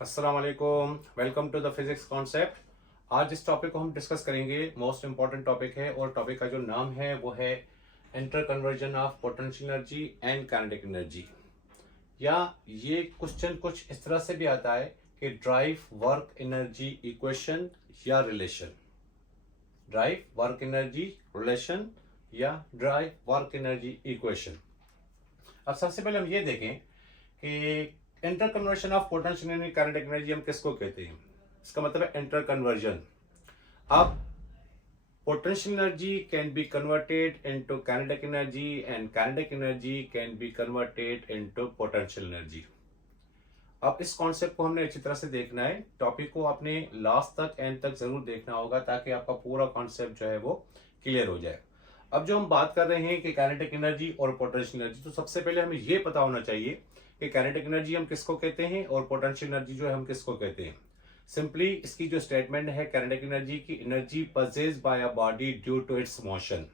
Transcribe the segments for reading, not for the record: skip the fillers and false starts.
अस्सलाम वालेकुम, welcome to the physics concept. आज इस टॉपिक को हम डिस्कस करेंगे। मोस्ट इंपॉर्टेंट टॉपिक है और टॉपिक का जो नाम है वो है inter conversion of potential energy and kinetic energy. या ये क्वेश्चन कुछ इस तरह से भी आता है कि ड्राइव वर्क एनर्जी इक्वेशन या relation, drive work energy relation या ड्राइव वर्क एनर्जी इक्वेशन। अब सबसे पहले हम ये देखें कि inter conversion of potential energy kinetic energy हम किसको कहते हैं। इसका मतलब है इंटर कन्वर्जन। अब potential energy can be converted into kinetic energy and kinetic energy can be converted into potential energy. अब इस कॉन्सेप्ट को हमने अच्छी तरह से देखना है। टॉपिक को आपने लास्ट तक एंड तक जरूर देखना होगा ताकि आपका पूरा कॉन्सेप्ट जो है वो क्लियर हो जाए। अब जो हम बात कर रहे हैं कि काइनेटिक एनर्जी और पोटेंशियल एनर्जी, तो सबसे पहले हमें ये पता होना चाहिए कि काइनेटिक एनर्जी हम किसको कहते हैं और पोटेंशियल एनर्जी जो है हम किसको कहते हैं। सिंपली इसकी जो स्टेटमेंट है काइनेटिक एनर्जी की, energy possessed by a body due to its motion.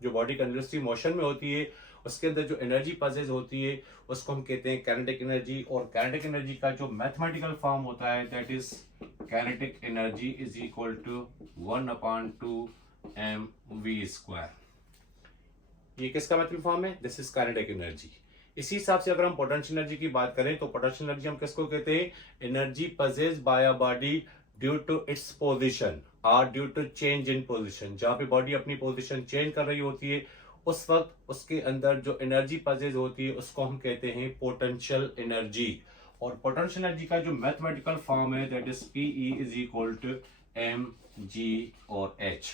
जो बॉडी कंटिन्यूसली मोशन में होती है उसके अंदर जो एनर्जी पजेज होती है उसको हम कहते हैं काइनेटिक एनर्जी। और काइनेटिक एनर्जी का जो मैथमेटिकल फॉर्म होता है that is kinetic energy is equal to 1/2 mv²। ये किसका मैथमेटिकल फॉर्म है? This is kinetic energy. इसी हिसाब से अगर हम पोटेंशियल एनर्जी की बात करें तो पोटेंशियल एनर्जी हम किसको कहते हैं? Energy possessed by a body due to its position और due to change in position. जहां पे बॉडी अपनी पोजीशन चेंज कर रही होती है उस वक्त उसके अंदर जो एनर्जी पजेज होती है उसको हम कहते हैं पोटेंशियल एनर्जी। और पोटेंशियल एनर्जी का जो मैथमेटिकल फॉर्म है that is PE is equal to mg और h।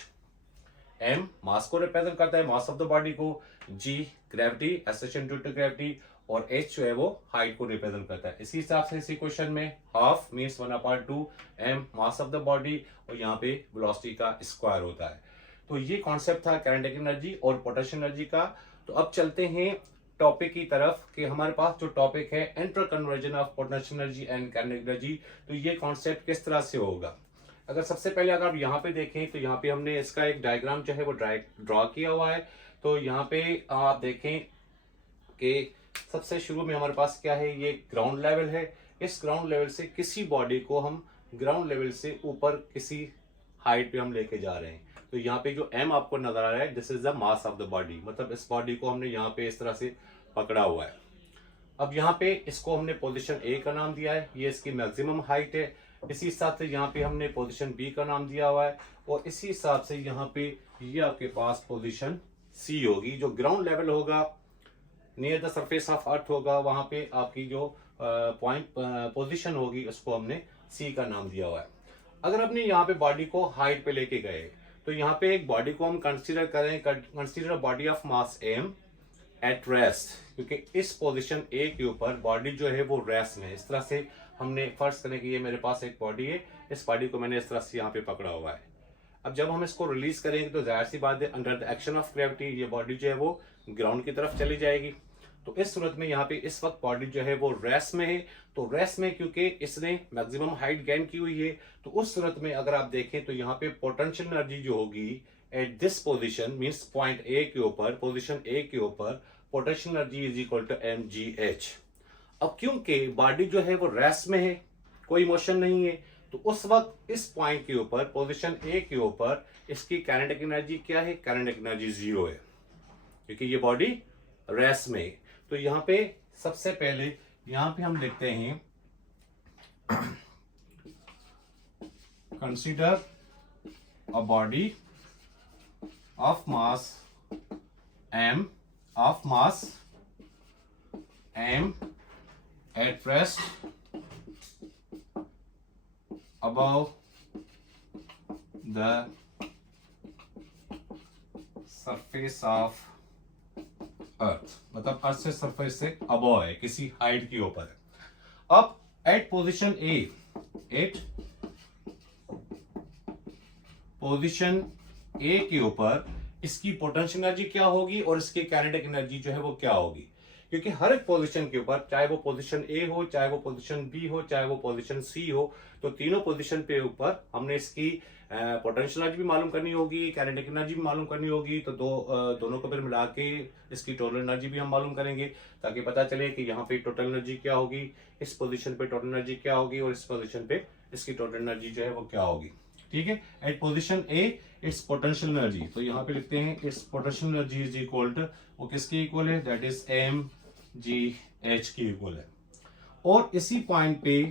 m मास को रिप्रेजेंट करता है, मास ऑफ द बॉडी को, g gravity, acceleration due to gravity, और h जो है वो हाइट को रिप्रेजेंट करता है। इसी हिसाब से इस इक्वेशन में half means 1/2 m mass of the body और यहाँ पे वेलोसिटी का स्क्वायर होता है। तो ये कॉन्सेप्ट था काइनेटिक एनर्जी और पोटेंशियल एनर्जी का। तो अब चलते हैं टॉपिक की तरफ कि हमारे पास जो टॉपिक है inter conversion of potential energy and kinetic energy, तो ये कॉन्सेप्ट किस तरह से होगा। अगर सबसे पहले अगर आप यहाँ पे देखें तो यहाँ पे हमने इसका एक डायग्राम जो है वो ड्रॉ किया हुआ है। तो यहाँ पे आप देखें कि सबसे शुरू में हमारे पास क्या है, ये ग्राउंड लेवल है। इस ग्राउंड लेवल से किसी बॉडी को हम ग्राउंड लेवल से ऊपर किसी हाइट पे हम लेके जा रहे हैं। तो यहाँ पे जो m आपको नजर आ रहा है this is the mass of the body, मतलब इस बॉडी को हमने यहाँ पे इस तरह से पकड़ा हुआ है। अब यहाँ पे इसको हमने पोजीशन A का नाम दिया है, ये इसकी मैक्सिमम हाइट है। इसी हिसाब से यहाँ पे हमने पोजीशन B का नाम दिया हुआ है और इसी हिसाब से यहाँ पे ये आपके पास पोजीशन C होगी। जो ग्राउंड लेवल होगा near the surface of earth होगा, वहां पे आपकी जो पॉइंट पोजीशन होगी उसको हमने C का नाम दिया हुआ है। अगर अपने यहाँ पे बॉडी को हाइट पे लेके गए तो यहाँ पे एक बॉडी को हम कंसीडर करें, consider body of mass m at rest, क्योंकि इस पोजीशन A के ऊपर बॉडी जो है वो रेस्ट में। इस तरह से हमने फर्ज करें कि ये मेरे पास एक बॉडी है, इस बॉडी को मैंने इस तरह से यहाँ पे पकड़ा हुआ है। अब जब हम इसको रिलीज करेंगे तो जाहिर सी बात है under the action of gravity ये बॉडी जो है वो ग्राउंड की तरफ चली जाएगी। तो इस सूरत में यहाँ पे इस वक्त बॉडी जो है वो रेस्ट में है। तो रेस्ट में क्योंकि इसने मैक्सिमम हाइट गेन की हुई है तो उस सूरत में अगर आप देखें तो यहाँ पे पोटेंशियल एनर्जी जो होगी at this position means point A के ऊपर, पोजीशन A के ऊपर potential energy is equal to mgh। अब क्योंकि बॉडी जो है वो रेस्ट में है, कोई मोशन नहीं है, तो उस वक्त इस पॉइंट के ऊपर पोजीशन A के ऊपर इसकी काइनेटिक एनर्जी क्या है? काइनेटिक एनर्जी 0 है क्योंकि ये बॉडी रेस्ट में है। तो यहाँ पे सबसे पहले यहाँ पे हम लिखते हैं consider a body of mass m at rest above the surface of अर्थ, मतलब अर्थ से सरफेस से अबव है, किसी हाइट के ऊपर है। अब at position A, at position A के ऊपर इसकी पोटेंशियल एनर्जी क्या होगी और इसकी काइनेटिक एनर्जी जो है वो क्या होगी। क्योंकि हर एक पोजीशन के ऊपर, चाहे वो पोजीशन ए हो, चाहे वो पोजीशन बी हो, चाहे वो पोजीशन सी हो, तो तीनों पोजीशन पे ऊपर हमने इसकी पोटेंशियल एनर्जी भी मालूम करनी होगी, काइनेटिक एनर्जी भी मालूम करनी होगी। तो दोनों को फिर मिला के इसकी टोटल एनर्जी भी हम मालूम करेंगे, ताकि पता चले कि यहाँ पे टोटल एनर्जी क्या होगी, इस पोजीशन पे टोटल एनर्जी क्या होगी और इस पोजीशन पे इसकी टोटल एनर्जी जो है वो क्या होगी। ठीक है, at position A its potential energy, तो यहाँ पे लिखते हैं its potential energy is equal to, वो किसके इक्वल है, दैट इज mgh के इक्वल है। और इसी पॉइंट पे,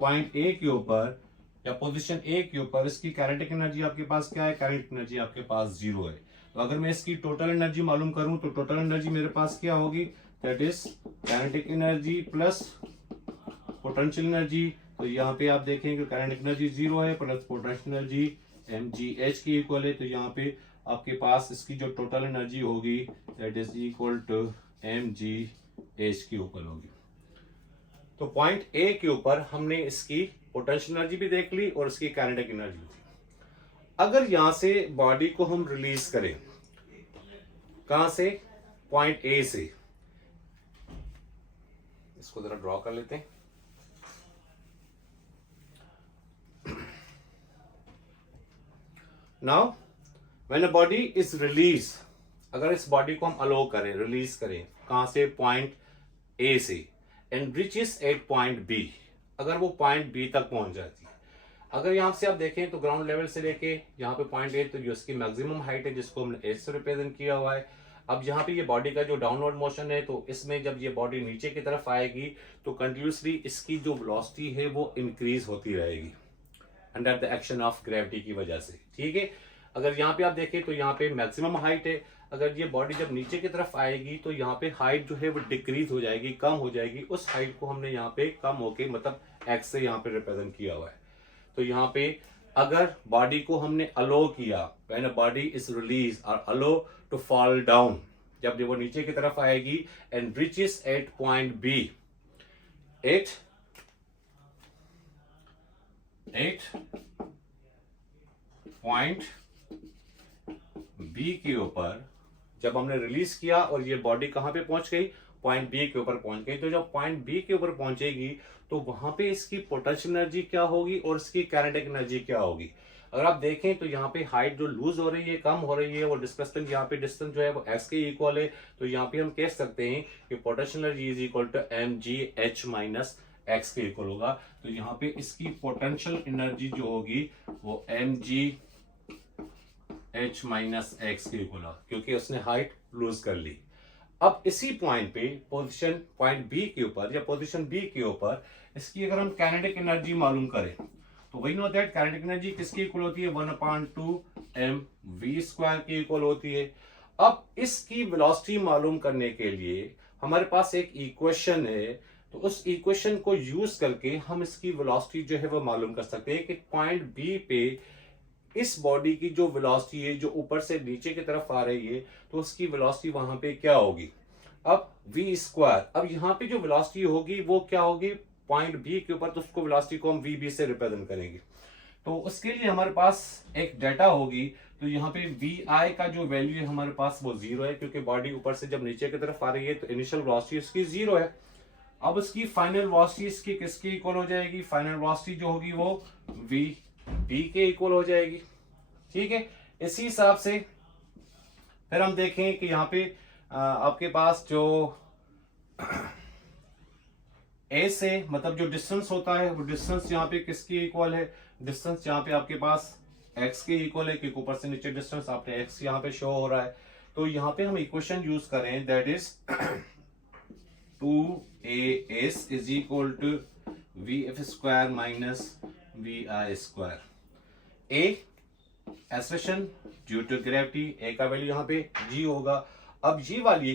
पॉइंट ए के ऊपर या पोजीशन ए के ऊपर इसकी काइनेटिक एनर्जी आपके पास क्या है, काइनेटिक एनर्जी आपके पास 0 है। तो अगर मैं इसकी टोटल एनर्जी मालूम करूं तो टोटल एनर्जी मेरे पास क्या होगी, that is kinetic energy plus potential energy. तो यहाँ पे आप देखेंगे काइनेटिक एनर्जी 0 है प्लस पोटेंशियल एनर्जी mgh की इक्वल है, तो यहाँ पे आपके पास इसकी जो टोटल एनर्जी होगी that is equal to mgh की इक्वल होगी। तो पॉइंट ए के ऊपर हमने इसकी पोटेंशियल एनर्जी भी देख ली और इसकी काइनेटिक एनर्जी भी। अगर यहां से बॉडी को हम रिलीज करें, कहां से, पॉइंट ए से, इसको जरा ड्रॉ कर लेते हैं। Now when a body is release, अगर इस बॉडी को हम अलो करें, रिलीज करें, कहां से, पॉइंट ए से, and reaches at point B, अगर वो पॉइंट बी तक पहुंच जाती है। अगर यहां से आप देखें तो ग्राउंड लेवल से लेके यहाँ पे पॉइंट ए, तो जो इसकी मैक्सिमम हाइट है जिसको हमने एच से रिप्रेजेंट किया हुआ है। अब यहाँ पे ये बॉडी का जो डाउनवर्ड मोशन है, तो इसमें जब ये बॉडी नीचे की तरफ आएगी तो कंटिन्यूसली इसकी जो वेलोसिटी है वो इंक्रीज होती रहेगी under the action of gravity की वजह से। ठीक है, अगर यहाँ पे आप देखें तो यहाँ पे मैक्सिमम हाइट है, अगर ये बॉडी जब नीचे की तरफ आएगी तो यहाँ पे हाइट जो है वो डिक्रीज हो जाएगी, कम हो जाएगी। उस हाइट को हमने यहाँ पे कम होके, मतलब एक्स से यहाँ पे रिप्रेजेंट किया हुआ है। तो यहाँ पे अगर बॉडी को हमने अलो किया, when a body is release और अलो टू फॉल डाउन, जब वो नीचे की तरफ आएगी and reaches at point B, at point B के ऊपर जब हमने रिलीज किया और ये बॉडी कहां पे पहुंच गई, पॉइंट बी के ऊपर पहुंच गई। तो जब पॉइंट बी के ऊपर पहुंचेगी तो वहां पे इसकी पोटेंशियल एनर्जी क्या होगी और इसकी काइनेटिक एनर्जी क्या होगी। अगर आप देखें तो यहाँ पे हाइट जो लूज हो रही है, कम हो रही है, और डिस्प्लेसमेंट यहाँ पे डिस्टेंस जो है वो एक्स के इक्वल है। तो यहाँ पे हम कह सकते हैं कि potential energy is equal to mgh minus x के इक्वल होगा। तो यहाँ पे इसकी पोटेंशियल एनर्जी जो होगी वो mgh माइनस एक्स के इक्वल होगा, क्योंकि उसने हाइट लूज कर ली। अब इसी पॉइंट पे, पोजीशन पॉइंट बी के ऊपर या पोजीशन बी के ऊपर, इसकी अगर हम काइनेटिक एनर्जी मालूम करें तो वही नो दैट काइनेटिक एनर्जी किसकी इक्वल होती है, 1/2 mv² की इक्वल होती है। अब इसकी वेलोसिटी मालूम करने के लिए हमारे पास एक इक्वेशन है, तो उस इक्वेशन को यूज करके हम इसकी वेलोसिटी जो है वो मालूम कर सकते हैं कि पॉइंट बी पे इस बॉडी की जो वेलोसिटी है, जो ऊपर से नीचे की तरफ आ रही है, तो उसकी वेलोसिटी वहां पे क्या होगी। अब v², अब यहाँ पे जो वेलोसिटी होगी वो क्या होगी, पॉइंट बी के ऊपर, तो उसको वेलोसिटी को हम vb से रिप्रेजेंट करेंगे। तो उसके लिए हमारे पास एक डाटा होगी, तो यहाँ पे vi का जो वैल्यू है हमारे पास वो 0 है, क्योंकि बॉडी ऊपर से जब नीचे की तरफ आ रही है तो इनिशियल वेलोसिटी उसकी 0 है। अब उसकी फाइनल वेलोसिटी इसकी किसके इक्वल हो जाएगी, फाइनल वेलोसिटी जो होगी वो vb के इक्वल हो जाएगी। ठीक है, इसी हिसाब से फिर हम देखें कि यहाँ पे आपके पास जो ए से, मतलब जो डिस्टेंस होता है वो डिस्टेंस यहाँ पे किसकी इक्वल है, डिस्टेंस यहाँ पे आपके पास x के इक्वल है, क्योंकि ऊपर से नीचे डिस्टेंस आपने x यहाँ पे शो हो रहा है। तो यहाँ पे हम इक्वेशन यूज करें, that is 2as is equal to vf² minus vi²। a acceleration due to gravity, a का वैल्यू यहाँ पे g होगा। अब ये वाली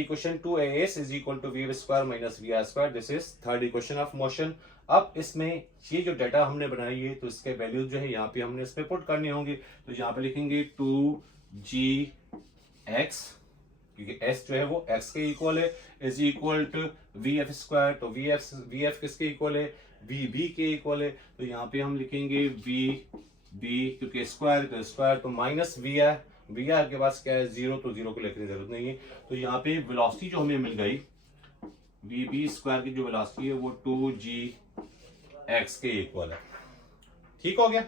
equation 2as is equal to v² minus vi², this is third equation of motion. अब इसमें ये जो डाटा हमने बनाई है तो इसके वैल्यूज जो है यहाँ पे हमने इसमें पुट करने होंगे। तो यहाँ पे लिखेंगे 2gx, क्योंकि s जो है वो x के इक्वल है, इज इक्वल टू vf², तो vf किसके इक्वल है, vb के इक्वल है। तो यहाँ पे हम लिखेंगे vb, क्योंकि स्क्वायर तो माइनस vi, वी आई आपके पास क्या है 0, तो 0 को लिखने की जरूरत नहीं है। तो यहाँ पे वेलोसिटी जो हमें मिल गई वी बी स्क्वायर की जो वेलोसिटी है वो 2g(x) के इक्वल है। ठीक हो गया,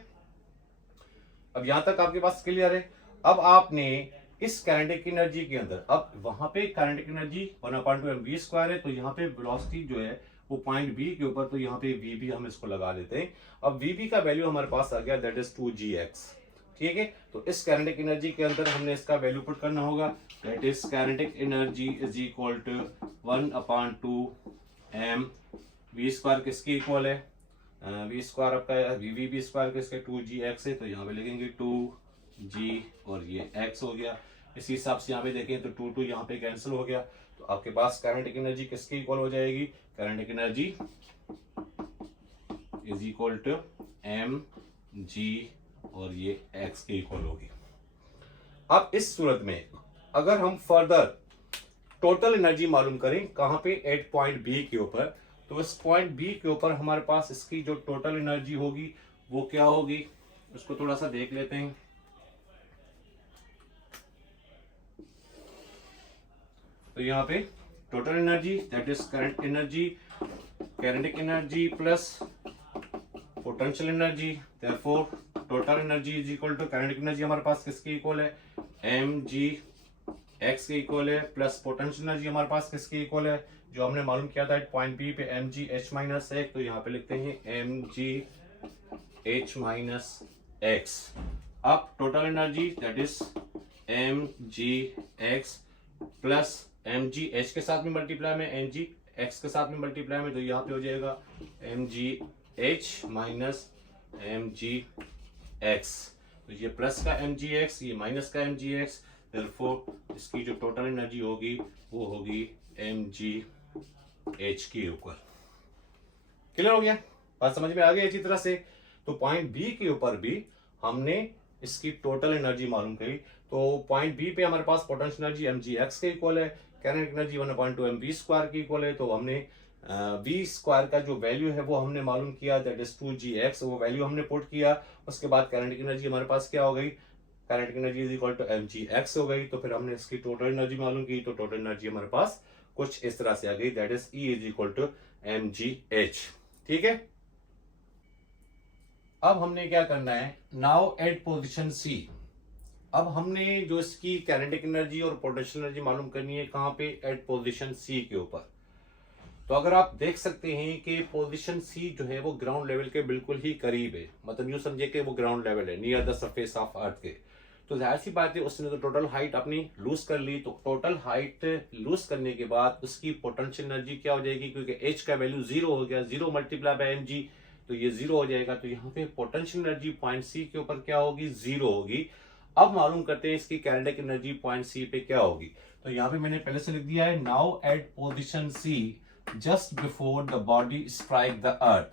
अब यहां तक आपके पास क्लियर है। अब आपने इस काइनेटिक एनर्जी के अंदर, अब वहां पे काइनेटिक एनर्जी 1/2mv² है, तो यहाँ पे वेलोसिटी जो है वो पॉइंट बी के ऊपर, तो यहाँ पे वी बी हम इसको लगा देते हैं। अब वी बी का वैल्यू हमारे पास आ गया, दैट इज 2gx। ठीक है, तो इस काइनेटिक एनर्जी के अंदर हमने इसका वैल्यू पुट करना होगा, that is kinetic energy is equal to 1/2m v² किसके इक्वल है, v² आपका वी बी स्क्वायर किसके 2gx है, तो यहाँ पे लिखेंगे 2g और ये x हो गया। इसी हिसाब से यहाँ पे देखें तो 2 यहाँ पे कैंसिल हो गया, तो आपके पास काइनेटिक एनर्जी किसके इक्वल हो जाएगी, kinetic energy is equal to mg और ये x के इक्वल होगी। अब इस सूरत में अगर हम फर्दर टोटल एनर्जी मालूम करें कहां पे, एट पॉइंट बी के ऊपर, तो इस पॉइंट बी के ऊपर हमारे पास इसकी जो टोटल एनर्जी होगी वो क्या होगी, उसको थोड़ा सा देख लेते हैं। तो यहाँ पे total energy that is current energy, kinetic energy plus potential energy, therefore total energy is equal to kinetic energy हमारे पास किसके इक्वल है, mg x के इक्वल है, प्लस पोटेंशियल एनर्जी हमारे पास किसके इक्वल है, जो हमने मालूम किया था पॉइंट बी पे mg h-1, तो यहाँ पे लिखते हैं mg h-x। अब total energy that is mg x plus mg h के साथ में मल्टीप्लाई में mg x के साथ में मल्टीप्लाई में, तो यहाँ पे हो जाएगा mg h minus mg x, तो ये प्लस का mg x, ये माइनस का mg x, देयरफॉर इसकी जो टोटल एनर्जी होगी वो होगी mg h के ऊपर। क्लियर हो गया, बात समझ में आ गई अच्छी तरह से। तो पॉइंट बी के ऊपर भी हमने इसकी टोटल एनर्जी मालूम करी, तो पॉइंट बी पे हमारे पास पोटेंशियल एनर्जी mg x के इक्वल है, काइनेटिक एनर्जी 1/2mv² के इक्वल है, तो हमने v² का जो वैल्यू है वो हमने मालूम किया, दैट इज 2gx, वो वैल्यू हमने पुट किया। उसके बाद काइनेटिक एनर्जी हमारे पास क्या हो गई, kinetic energy is equal to mg x हो गई, तो फिर हमने इसकी टोटल एनर्जी मालूम की, तो टोटल एनर्जी हमारे पास कुछ इस तरह से आ गई, that is E is equal to mg h। ठीक है, अब हमने क्या करना है, नाउ एट पोजीशन C। अब हमने जो इसकी काइनेटिक एनर्जी और पोटेंशियल एनर्जी मालूम करनी है कहां पे, एट पोजीशन C के ऊपर। तो अगर आप देख सकते हैं कि पोजीशन C जो है वो ग्राउंड लेवल के बिल्कुल ही करीब है, मतलब यूं समझे कि वो ग्राउंड लेवल है, near the surface of earth के। तो जाहिर सी बात है उसने तो टोटल हाइट अपनी लूज कर ली, तो टोटल हाइट लूज करने के बाद उसकी पोटेंशियल एनर्जी क्या हो जाएगी, क्योंकि h का वैल्यू 0 हो गया, 0 मल्टीप्लाई बाय mg, तो ये 0 हो जाएगा। तो यहाँ पे पोटेंशियल एनर्जी पॉइंट C के ऊपर क्या होगी, 0 होगी। अब मालूम करते हैं इसकी काइनेटिक एनर्जी पॉइंट C पे क्या होगी। तो यहाँ पे मैंने पहले से लिख दिया है, now at position C just before the body strike the earth,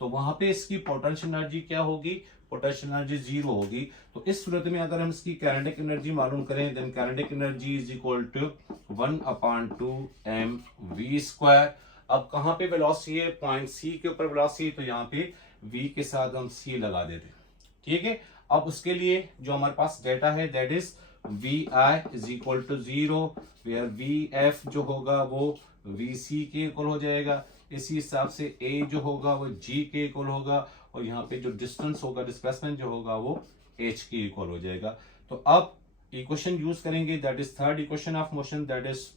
तो वहां पे इसकी पोटेंशियल एनर्जी क्या होगी, पोटेंशियल एनर्जी 0 होगी। तो इस सूरत में अगर हम इसकी काइनेटिक एनर्जी मालूम करें, then kinetic energy is equal to 1/2mv²। अब कहां पे वेलोसिटी है, पॉइंट C के ऊपर वेलोसिटी, तो यहाँ पे v के साथ हम c लगा देते। ठीक है, अब उसके लिए जो हमारे पास डेटा है that is vi is equal to 0, where vf जो होगा वो vc के इक्वल हो जाएगा। इसी हिसाब से a जो होगा वो g के इक्वल होगा, और यहाँ पे जो डिस्टेंस होगा, डिस्प्लेसमेंट जो होगा वो h के इक्वल हो जाएगा। तो अब इक्वेशन यूज करेंगे, that is third equation of motion, that is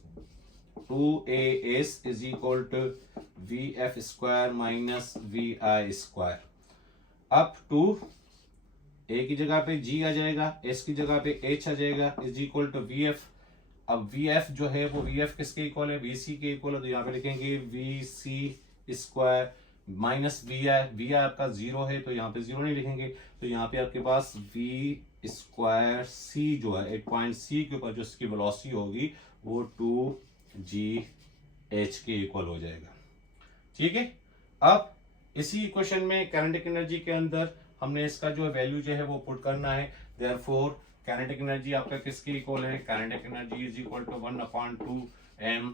2as is equal to vf² minus vi²। अब 2 a की जगह पे g आ जाएगा, s की जगह पे h आ जाएगा, इज इक्वल टू vf। अब vf जो है वो vf किसके इक्वल है, vc के इक्वल है, तो यहाँ पे लिखेंगे vc² माइनस vi आपका 0 है, तो यहाँ पे 0 नहीं लिखेंगे, तो यहाँ पे आपके पास v² जो है एक पॉइंट C के ऊपर जो इसकी वेलोसिटी होगी वो 2gh के इक्वल हो जाएगा। ठीक है, अब इसी इक्वेशन में काइनेटिक एनर्जी के अंदर हमने इसका जो वैल्यू जो है वो पुट करना है, देयरफॉर काइनेटिक एनर्जी आपका किसके इक्वल है, kinetic energy is equal to 1/2m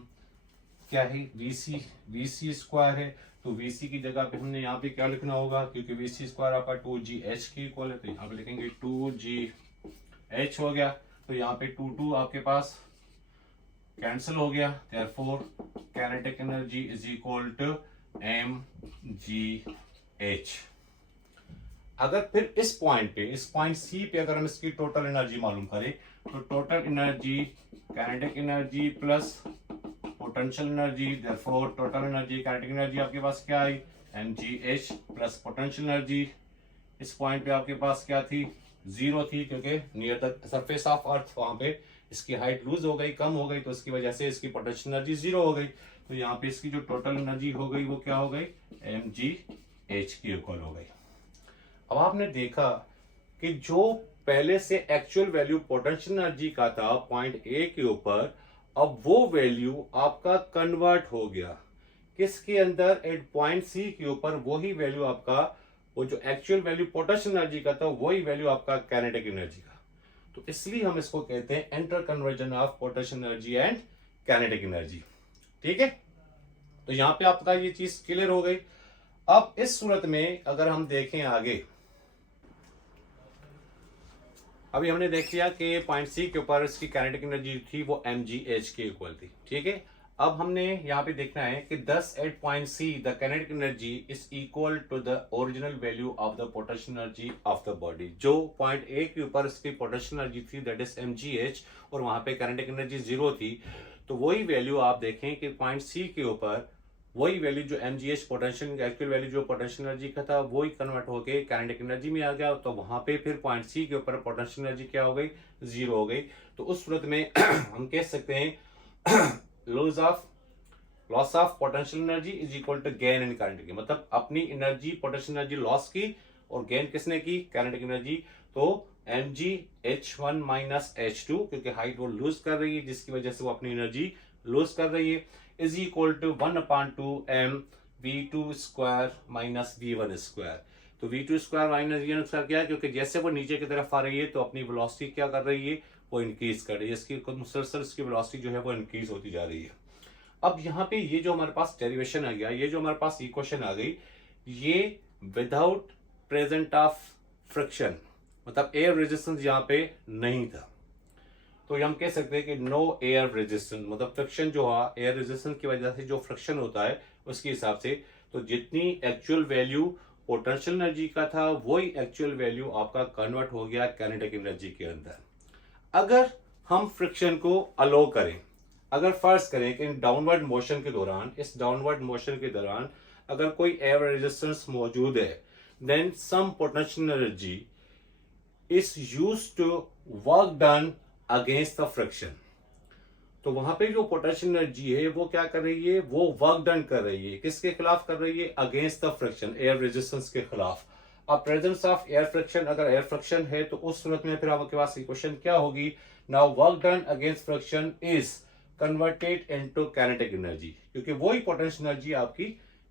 क्या है, vc² है, तो vc की जगह पे हमने यहाँ पे क्या लिखना होगा, क्योंकि vc² आपका 2gh के इक्वल है, तो यहाँ पे लिखेंगे 2gh हो गया। तो यहाँ पे 2 आपके पास कैंसिल हो गया, therefore kinetic energy is equal to mgh। अगर फिर इस पॉइंट सी पे अगर हम इसकी टोटल एनर्जी मालूम करें तो total energy kinetic energy plus potential energy, therefore total energy kinetic energy आपके पास क्या आई mgh प्लस पोटेंशियल एनर्जी। इस पॉइंट पे आपके पास क्या थी, 0 थी, क्योंकि near the surface of earth वहां पे इसकी हाइट लूज हो गई, कम हो गई, तो इसकी वजह से इसकी पोटेंशियल एनर्जी 0 हो गई। तो यहाँ पे इसकी जो टोटल एनर्जी हो गई वो क्या हो गई, mgh की इक्वल हो गई। अब आपने देखा कि जो पहले से एक्चुअल वैल्यू पोटेंशियल एनर्जी का था पॉइंट ए के ऊपर, अब वो वैल्यू आपका कन्वर्ट हो गया किसके अंदर, एट पॉइंट सी के ऊपर वही वैल्यू आपका, वो जो एक्चुअल वैल्यू पोटेंशियल एनर्जी का था वही वैल्यू आपका काइनेटिक एनर्जी का। तो इसलिए हम इसको कहते हैं inter conversion of potential energy and kinetic energy. ठीक है, तो यहां पे आपका ये चीज क्लियर हो गई। अब इस सूरत में अगर हम देखें आगे, अभी हमने देख लिया कि पॉइंट सी के ऊपर इसकी काइनेटिक एनर्जी थी वो mgh के इक्वल थी। ठीक है, अब हमने यहाँ पे देखना है कि 10 at point C the kinetic energy is equal to the original value of the potential energy of the body. जो पॉइंट ए के ऊपर इसकी पोटेंशियल एनर्जी थी दैट इज mgh और वहां पे काइनेटिक एनर्जी 0 थी, तो वही वैल्यू आप देखें कि पॉइंट सी के ऊपर वही वैल्यू जो mgh पोटेंशियल एक्चुअल वैल्यू जो पोटेंशियल एनर्जी का था वही कन्वर्ट होके काइनेटिक एनर्जी में आ गया। तो वहां पे फिर पॉइंट सी के ऊपर पोटेंशियल एनर्जी क्या हो गई, 0 हो गई। तो उस सूरत में हम कह सकते हैं loss of potential energy is equal to gain in kinetic, मतलब अपनी एनर्जी पोटेंशियल एनर्जी लॉस की और गेन किसने की, काइनेटिक एनर्जी। तो mgh1 माइनस h2, क्योंकि हाइट वो लूज कर रही है जिसकी वजह से वो अपनी एनर्जी लूज कर रही है, is equal to 1/2 m v2 square minus v1 square. तो v2 square minus v1 square क्या है, क्योंकि जैसे वो नीचे की तरफ आ रही है तो अपनी वेलोसिटी क्या कर रही है, वो इंक्रीज कर रही है, इसकी मुसलसल इसकी वेलोसिटी जो है वो इंक्रीज होती जा रही है। अब यहाँ पे ये जो हमारे पास डेरिवेशन आ गया, ये जो हमारे पास इक्वेशन आ गई, ये विदाउट प्रेजेंट ऑफ फ्रिक्शन, मतलब एयर रेजिस्टेंस यहाँ पे नहीं था। तो हम कह सकते हैं कि नो एयर रेजिस्टेंस, मतलब फ्रिक्शन जो है एयर रेजिस्टेंस की वजह से जो फ्रिक्शन होता है उसके हिसाब से, तो जितनी एक्चुअल वैल्यू पोटेंशियल एनर्जी का था वही एक्चुअल वैल्यू आपका कन्वर्ट हो गया काइनेटिक एनर्जी के अंदर। अगर हम फ्रिक्शन को अलो करें, अगर फर्ज करें कि डाउनवर्ड मोशन के दौरान, इस डाउनवर्ड मोशन के दौरान अगर कोई एयर रेजिस्टेंस मौजूद है, then some potential energy is used to work done against the friction. तो वहां पे जो पोटेंशियल एनर्जी है वो क्या कर रही है, वो वर्क डन कर रही है, किसके खिलाफ कर रही है, against the friction, air resistance के खिलाफ। अब प्रेजेंस ऑफ एयर फ्रिक्शन, अगर एयर फ्रिक्शन है तो उस सूरत में फिर आपके पास इक्वेशन क्या होगी, now work done against friction is converted into kinetic energy, क्योंकि वही पोटेंशियल एनर्जी आपकी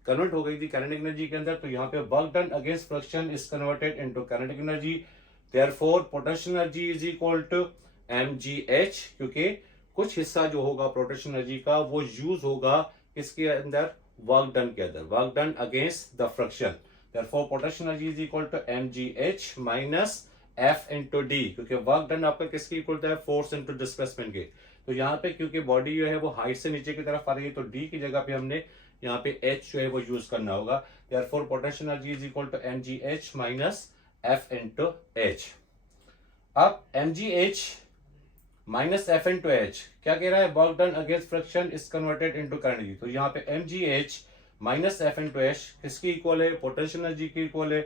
कन्वर्ट हो गई थी काइनेटिक एनर्जी के अंदर। तो यहाँ पे work done against friction is converted into kinetic energy, therefore potential energy is equal to mgh, क्योंकि कुछ हिस्सा जो होगा पोटेंशियल एनर्जी का वो यूज होगा किसके अंदर, वर्क डन के अंदर, work done against the friction. Therefore potential energy is equal to mgh minus f into D, क्योंकि वर्क डन आपका किसकी इक्वल है, फोर्स इंटू डिस्प्लेसमेंट के। तो यहाँ पे क्योंकि बॉडी जो है वो हाइट से नीचे की तरफ आ रही है तो डी की जगह पे हमने यहाँ पे h जो है वो यूज करना होगा। Therefore potential energy is equal to mgh minus f into h। अब mgh minus F into H क्या कह रहा है, work done against friction is converted into current energy. तो यहाँ पे mgh minus F into H किसकी इक्वल है, पोटेंशियल एनर्जी की इक्वल है,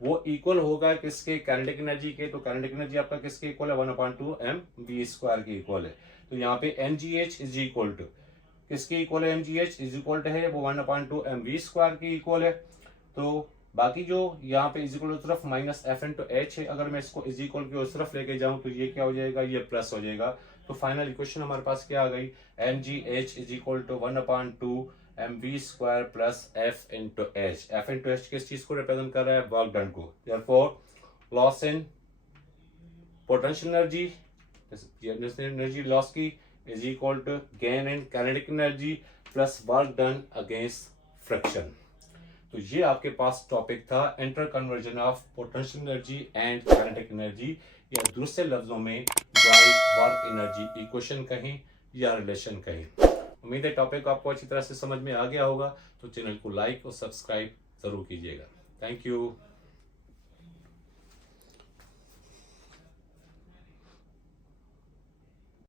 वो इक्वल होगा किसके, काइनेटिक एनर्जी के। तो काइनेटिक एनर्जी आपका किसके इक्वल है, 1/2 mv स्क्वायर की इक्वल है। तो यहाँ पे mgh इज इक्वल टू किसके इक्वल है, mgh इज इक्वल टू है वो 1/2 mv स्क्वायर की इक्वल है। तो बाकी जो यहाँ पे इज इक्वल तरफ माइनस एफ इंटू एच है, अगर मैं इसको इज इक्वल की उस तरफ लेके जाऊं तो ये क्या हो जाएगा, ये प्लस हो जाएगा। तो फाइनल इक्वेशन हमारे पास क्या आ गई, mgh is equal to 1/2 mv square plus f into H. F into H किस चीज को रिप्रेजेंट कर रहा है, वर्क डन को। Therefore loss in potential energy, energy loss की, is equal to gain in kinetic energy plus work done against friction. तो ये आपके पास टॉपिक था interconversion of potential energy and kinetic energy, या दूसरे लफ्जों में ड्राइव वर्क एनर्जी, इक्वेशन कहें या रिलेशन कहें। उम्मीद है टॉपिक आपको अच्छी तरह से समझ में आ गया होगा, तो चैनल को लाइक और सब्सक्राइब जरूर कीजिएगा। Thank you.